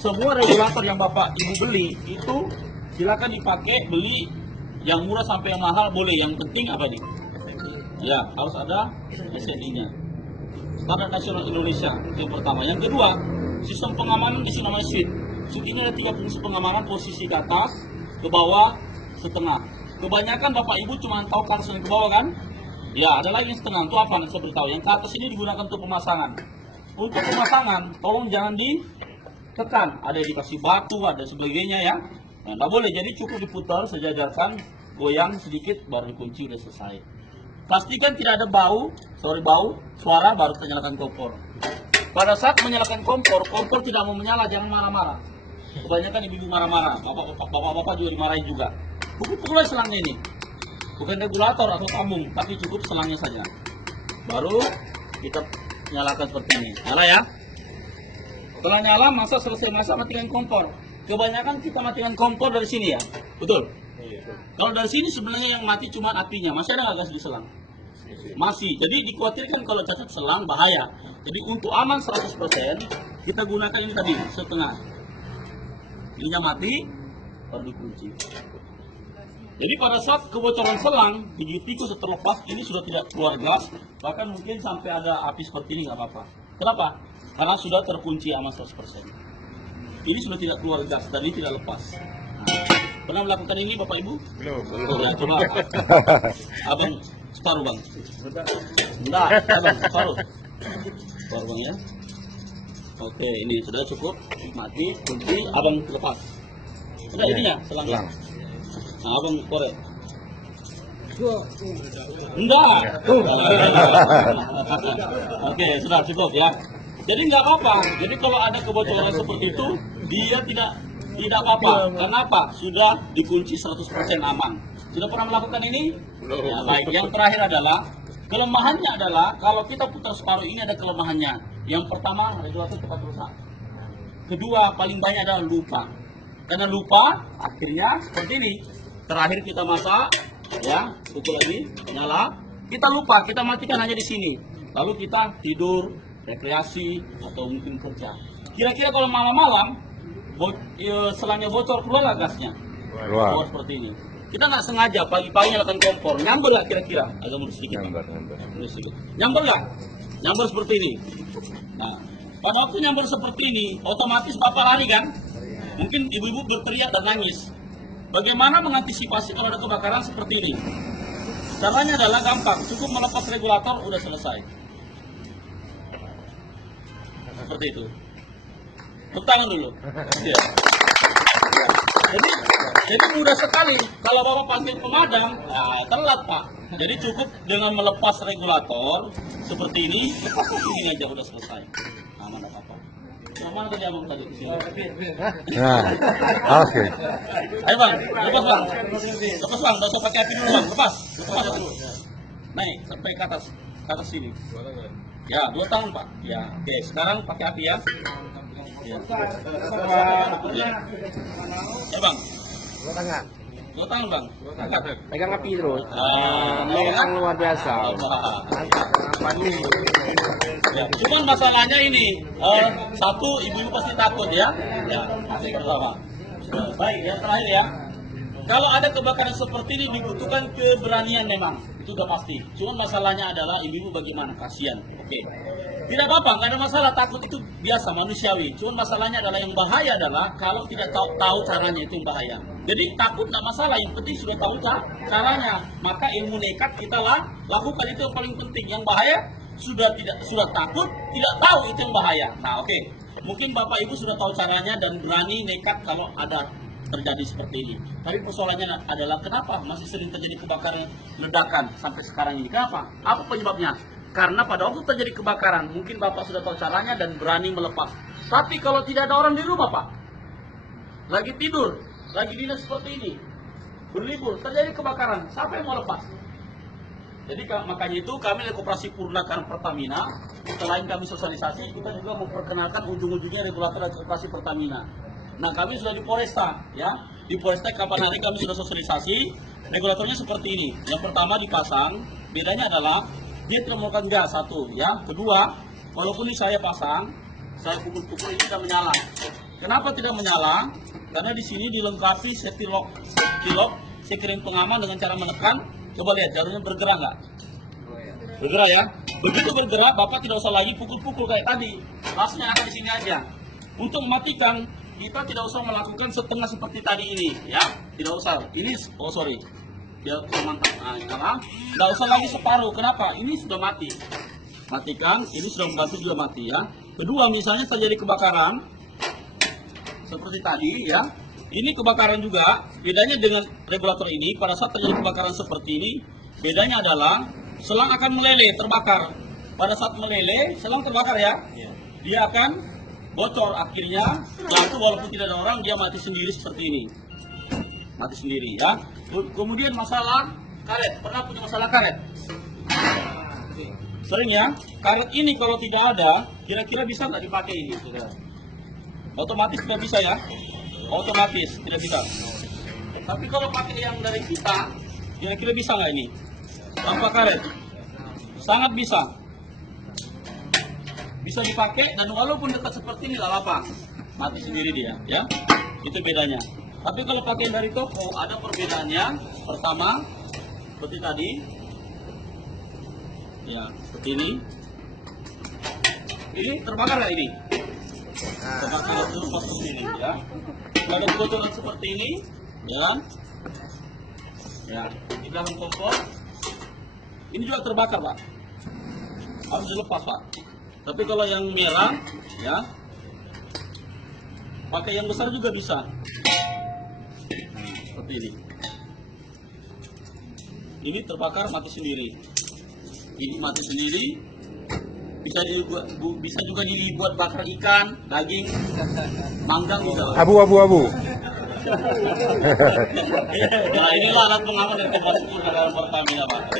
semua regulator yang Bapak Ibu beli itu silakan dipakai, beli yang murah sampai yang mahal boleh. Yang penting apa nih? Ya, harus ada SNI-nya. Standar Nasional Indonesia itu yang pertama. Yang kedua, sistem pengamanan di sini namanya suite. Suite ini ada 3 fungsi pengamanan, posisi ke atas, ke bawah, setengah. Kebanyakan Bapak Ibu cuma tahu langsung ke bawah kan? Ya, ada lagi yang setengah. Itu apa? Saya beritahu. Yang ke atas ini digunakan untuk pemasangan. Untuk pemasangan, tolong jangan ditekan. Ada yang dikasih batu, ada sebagainya ya. Nah, nggak boleh. Jadi cukup diputar, sejajarkan, goyang sedikit, baru dikunci, udah selesai. Pastikan tidak ada bau, suara, baru kita nyalakan kompor. Pada saat menyalakan kompor, kompor tidak mau menyala, jangan marah-marah. Kebanyakan ibu-ibu marah-marah, bapak-bapak juga dimarahin juga. Pukul selangnya ini, bukan regulator atau tabung, tapi cukup selangnya saja. Baru kita nyalakan seperti ini. Nyala ya. Setelah nyala, selesai masak, matikan kompor. Kebanyakan kita matikan kompor dari sini ya, betul? Kalau dari sini sebenarnya yang mati cuma apinya, masih ada nggak gas di selang? Masih. Jadi dikhawatirkan kalau cacat selang bahaya. Jadi untuk aman 100%, kita gunakan ini tadi setengah. Ininya mati, baru dikunci. Jadi pada saat kebocoran selang, gigi tikus terlepas, ini sudah tidak keluar gas, bahkan mungkin sampai ada api seperti ini nggak apa-apa. Kenapa? Karena sudah terkunci aman 100%. Ini sudah tidak keluar gas dan ini tidak lepas. Nah, pernah melakukan ini Bapak Ibu? Belum. Ya, coba. Abang separuh Bang. Enggak, Abang separuh. Separuh Bang ya. Oke, ini sudah cukup. Mati, kunci, Abang lepas. Sudah ininya, selangnya. Nah, Abang korek. Enggak. Oke, sudah cukup ya. Jadi nggak apa-apa. Jadi kalau ada kebocoran seperti itu, dia tidak apa-apa. Kenapa? Sudah dikunci 100% aman. Sudah pernah melakukan ini? Ya, baik. Yang terakhir adalah kelemahannya adalah kalau kita putar separuh ini ada kelemahannya. Yang pertama, regulator cepat rusak. Kedua, paling banyak adalah lupa. Karena lupa, akhirnya seperti ini. Terakhir kita masak, ya, pukul lagi, nyala. Kita lupa, kita matikan hanya di sini. Lalu kita tidur, rekreasi, atau mungkin kerja. Kira-kira kalau malam-malam, selangnya bocor, keluar gasnya. Keluar seperti ini. Kita nggak sengaja pagi-pagi nyalakan kompor, nyamber nggak kira-kira? Agak mundur sedikit. Nyamber nggak? Nyamber seperti ini. Nah, pada waktu nyamber seperti ini, otomatis Bapak lari kan? Mungkin ibu-ibu berteriak dan nangis. Bagaimana mengantisipasi kalau ada kebakaran seperti ini? Caranya adalah gampang, cukup melepas regulator, udah selesai. Seperti itu. Tepuk tangan dulu. Ya. Jadi mudah sekali. Kalau Bapak panggil pemadam, ya telat Pak. Jadi cukup dengan melepas regulator seperti ini aja udah selesai. Aman apa-apa. Yang mana tadi Abang tadi? Nah, oke. Ayo Bang, lepas Bang. Lepas Bang, nggak usah pakai api dulu Bang. Lepas. Naik sampai ke atas sini. Ya, 2 tahun Pak. Ya, oke. Sekarang pakai api ya. Ya. Ya Bang. 2 tangan. 2 tangan Bang. Angkat. Pegang api terus. Yang luar biasa. Ya, cuman masalahnya ini, satu ibu-ibu pasti takut ya. Ya, pertama. Baik, yang terakhir ya. Kalau ada kebakaran seperti ini dibutuhkan keberanian memang, itu udah pasti. Cuman masalahnya adalah ibu-ibu bagaimana, kasihan. Oke. Tidak apa-apa, nggak ada masalah, takut itu biasa, manusiawi. Cuman masalahnya adalah yang bahaya adalah kalau tidak tahu caranya itu yang bahaya. Jadi takut nggak masalah, yang penting sudah tahu caranya. Maka ilmu nekat kita lakukan, itu yang paling penting. Yang bahaya sudah takut, tidak tahu itu yang bahaya. Nah oke, mungkin Bapak Ibu sudah tahu caranya dan berani nekat kalau ada terjadi seperti ini. Tapi persoalannya adalah kenapa masih sering terjadi kebakaran ledakan sampai sekarang ini? Kenapa? Apa penyebabnya? Karena pada waktu terjadi kebakaran, mungkin Bapak sudah tahu caranya dan berani melepas. Tapi kalau tidak ada orang di rumah Pak, lagi tidur, lagi dinas seperti ini, berlibur, terjadi kebakaran, siapa yang mau lepas? Jadi makanya itu kami dari Koperasi Purnakarang Pertamina, selain kami sosialisasi, kita juga memperkenalkan ujung-ujungnya regulator dan Koperasi Pertamina. Nah kami sudah di Polresta, ya, di Polresta kapan hari kami sudah sosialisasi, regulatornya seperti ini. Yang pertama dipasang, bedanya adalah dia tidak melakukan gas, satu, ya. Kedua, walaupun ini saya pasang, saya pukul-pukul ini sudah menyala. Kenapa tidak menyala? Karena di sini dilengkapi safety lock, sekring pengaman dengan cara menekan. Coba lihat jarumnya bergerak nggak? Bergerak ya. Begitu bergerak, Bapak tidak usah lagi pukul-pukul kayak tadi. Lasnya akan di sini aja. Untuk mematikan, kita tidak usah melakukan setengah seperti tadi ini, ya. Tidak usah. Ini, oh sorry, biar mantap. Nah, nyala. Tidak usah lagi separuh. Kenapa? Ini sudah mati. Matikan. Ini sudah membantu juga mati, ya. Kedua, misalnya terjadi kebakaran seperti tadi, ya. Ini kebakaran juga. Bedanya dengan regulator ini, pada saat terjadi kebakaran seperti ini, bedanya adalah selang akan meleleh, terbakar. Pada saat meleleh, selang terbakar ya, dia akan bocor akhirnya. Setelah itu walaupun tidak ada orang, dia mati sendiri seperti ini. Mati sendiri ya. Kemudian masalah karet. Pernah punya masalah karet? Sering ya. Karet ini kalau tidak ada, kira-kira bisa nggak dipakai ini? Otomatis tidak bisa ya. Otomatis tidak bisa. Tapi kalau pakai yang dari kita, kira-kira bisa nggak ini? Tanpa karet, sangat bisa. Bisa dipakai dan walaupun dekat seperti ini nggak apa, mati sendiri dia, ya. Itu bedanya. Tapi kalau pakai dari toko ada perbedaannya. Pertama, seperti tadi, ya, seperti ini. Ini terbakar nggak ini? Terbakar terus masuk sini, ya. Kalau ada kebocoran seperti ini, ya, ya, di dalam kompor. Ini juga terbakar, Pak. Harus dilepas, Pak. Tapi kalau yang merah, ya, pakai yang besar juga bisa. Seperti ini. Ini terbakar mati sendiri. Ini mati sendiri. Bisa juga dibuat bakar ikan, daging, manggang bisa. Abu. Nah, inilah alat pengaman yang termasuk dalam Pertamina, Pak.